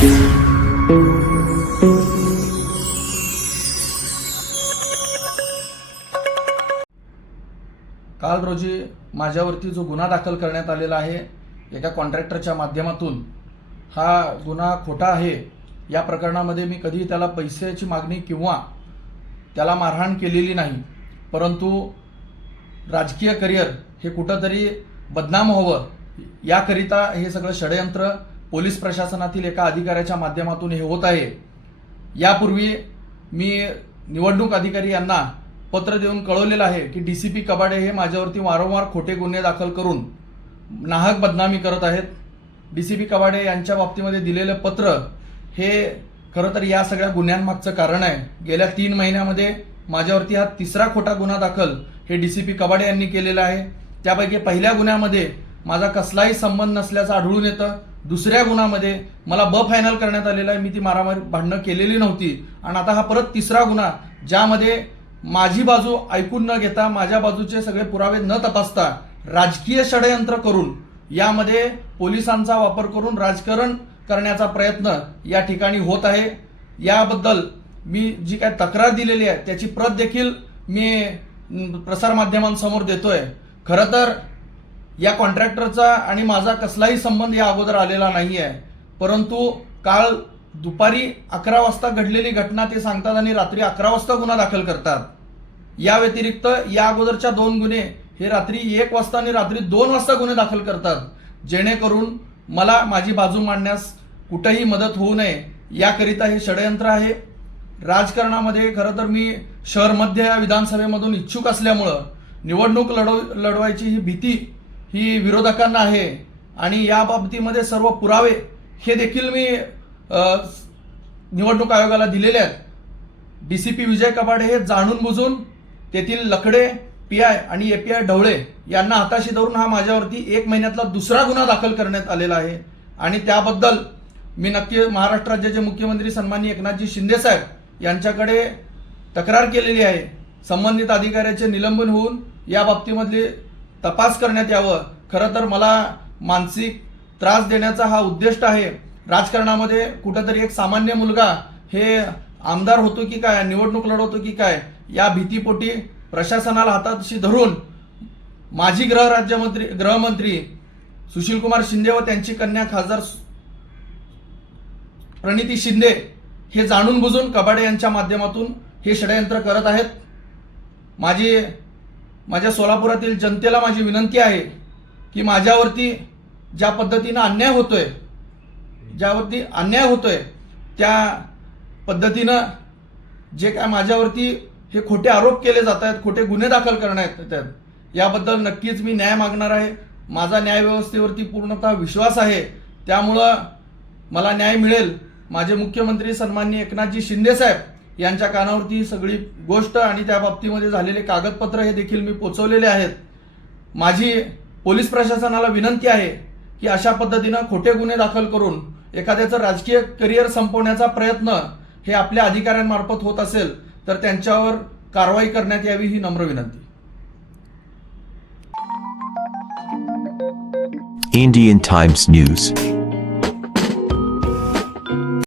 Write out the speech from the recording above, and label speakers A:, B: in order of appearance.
A: काल रोजी माझ्यावरती जो गुन्हा दाखल करण्यात आलेला आहे एका कॉन्ट्रॅक्टरच्या माध्यमातून हा गुन्हा खोटा आहे या प्रकरणामध्ये मी कधी त्याला पैशाची मागणी किंवा त्याला मारहाण केलेली नाही परंतु राजकीय करिअर हे कुठंतरी बदनाम व्हावं याकरिता हे सगळं षडयंत्र पोलीस प्रशासनातील एका अधिकाऱ्याच्या माध्यमातून हे होत आहे. यापूर्वी मी निवडणूक अधिकारी यांना पत्र देऊन कळवलेलं आहे की डी सी पी कबाडे हे माझ्यावरती वारंवार खोटे गुन्हे दाखल करून नाहक बदनामी करत आहेत. डी सी पी कबाडे यांच्या बाबतीमध्ये दिलेलं पत्र हे खरं तर या सगळ्या गुन्ह्यांमागचं कारण आहे. गेल्या तीन महिन्यामध्ये माझ्यावरती हा तिसरा खोटा गुन्हा दाखल हे डी सी पी कबाडे यांनी केलेला आहे. त्यापैकी पहिल्या गुन्ह्यामध्ये माझा कसलाही संबंध नसल्याचं आढळून येतं. दुसऱ्या गुन्ह्यामध्ये मला ब फायनल करण्यात आलेला आहे. मी ती मारामारी भांडणं केलेली नव्हती. आणि आता हा परत तिसरा गुन्हा ज्यामध्ये माझी बाजू ऐकून न घेता माझ्या बाजूचे सगळे पुरावे न तपासता राजकीय षडयंत्र करून यामध्ये पोलिसांचा वापर करून राजकारण करण्याचा प्रयत्न या ठिकाणी होत आहे. याबद्दल मी जी काय तक्रार दिलेली आहे त्याची प्रत देखील मी प्रसारमाध्यमांसमोर देतोय. खरं तर या कॉन्ट्रॅक्टरचा आणि माझा कसलाही संबंध या अगोदर आलेला नाही आहे परंतु काल दुपारी अकरा वाजता घडलेली घटना ते सांगतात आणि रात्री अकरा वाजता गुन्हा दाखल करतात. या व्यतिरिक्त या अगोदरच्या दोन गुन्हे हे रात्री एक वाजता आणि रात्री दोन वाजता गुन्हे दाखल करतात. जेणेकरून मला माझी बाजू मांडण्यास कुठेही मदत होऊ नये. याकरिता हे षडयंत्र आहे. राजकारणामध्ये खरं तर मी शहर मध्य या विधानसभेमधून इच्छुक असल्यामुळं निवडणूक लढव लढवायची ही भीती ही विरोधकांना आहे आणि या बाबतीमध्ये सर्व पुरावे हे देखील मी निवडणूक आयोगाला दिलेले आहेत. D C P Vijay Kapade हे जाणून बुजून तेथील लकडे पी आय आणि ए पी आय ढवळे यांना हाताशी धरून हा माझ्यावरती एक महिन्यातला दुसरा गुन्हा दाखल करण्यात आलेला आहे. आणि त्याबद्दल मी नक्की महाराष्ट्र राज्याचे मुख्यमंत्री सन्माननीय एकनाथजी शिंदेसाहेब यांच्याकडे तक्रार केलेली आहे. संबंधित अधिकाऱ्याचे निलंबन होऊन या बाबतीमधले तपास करण्यात यावं. खरं तर मला मानसिक त्रास देण्याचा हा उद्दिष्ट आहे. राजकारणामध्ये कुठंतरी एक सामान्य मुलगा हे आमदार होतो की काय निवडणूक लढवतो की काय या भीतीपोटी प्रशासनाला हाताशी धरून माजी गृहराज्यमंत्री गृहमंत्री सुशीलकुमार शिंदे व त्यांची कन्या खासदार प्रणिती शिंदे हे जाणून बुजून कबाडे यांच्या माध्यमातून हे षडयंत्र करत आहेत. माझी माझ्या सोलापुरातील जनतेला माझी विनंती आहे की माझ्यावरती ज्या पद्धतीनं अन्याय होतोय ज्यावरती अन्याय होतोय त्या पद्धतीनं जे काय माझ्यावरती हे खोटे आरोप केले जात आहेत खोटे गुन्हे दाखल करण्यात येत आहेत याबद्दल नक्कीच मी न्याय मागणार आहे. माझा न्याय व्यवस्थेवरती पूर्णतः विश्वास आहे. त्यामुळं मला न्याय मिळेल. माझे मुख्यमंत्री सन्माननीय एकनाथजी शिंदे साहेब यांच्या कानावरती सगळी गोष्ट आणि त्या बाबतीमध्ये झालेले कागदपत्र हे देखील मी पोचवलेले आहेत माझी पोलीस प्रशासनाला विनंती आहे की अशा पद्धतीनं खोटे गुन्हे दाखल करून एखाद्याचं राजकीय करिअर संपवण्याचा प्रयत्न हे आपल्या अधिकाऱ्यांमार्फत होत असेल तर त्यांच्यावर कारवाई करण्यात यावी ही नम्र विनंती
B: Indian Times News.